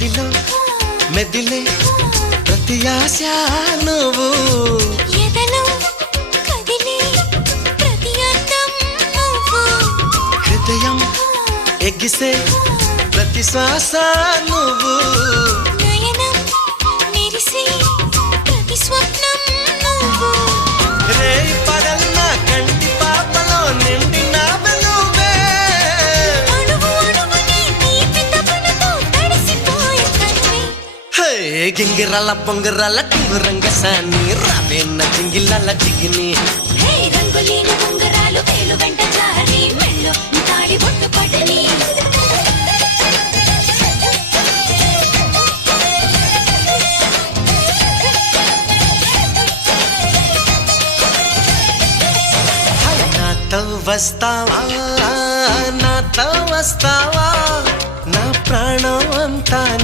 మదిలో మెదిలే ప్రతి ఆశ నువ్వు ఎదలో కదిలే ప్రతి అందం నువ్వు హృదయం ఎగిసే ప్రతి శ్వాస నువ్వు నయనం మెరిసే ప్రతి స్వప్నం నువ్వు రేయి పగలు నా కంటి పాపలో నిండిన వెలువే అణువు అణువుని తీపి తపనతో తడిసిపోయే కన్నే హే గింగిరాల పొంగరాల టింగురంగ సాని రావేన్న జింగిలాల జిగిని హే రంగులేని ఉంగరాలు వేలు వెంట జారి మెళ్ళు తాడి బొట్టు పడని నాతో వస్తావా నాతో వస్తావా నా ప్రాణం అంతా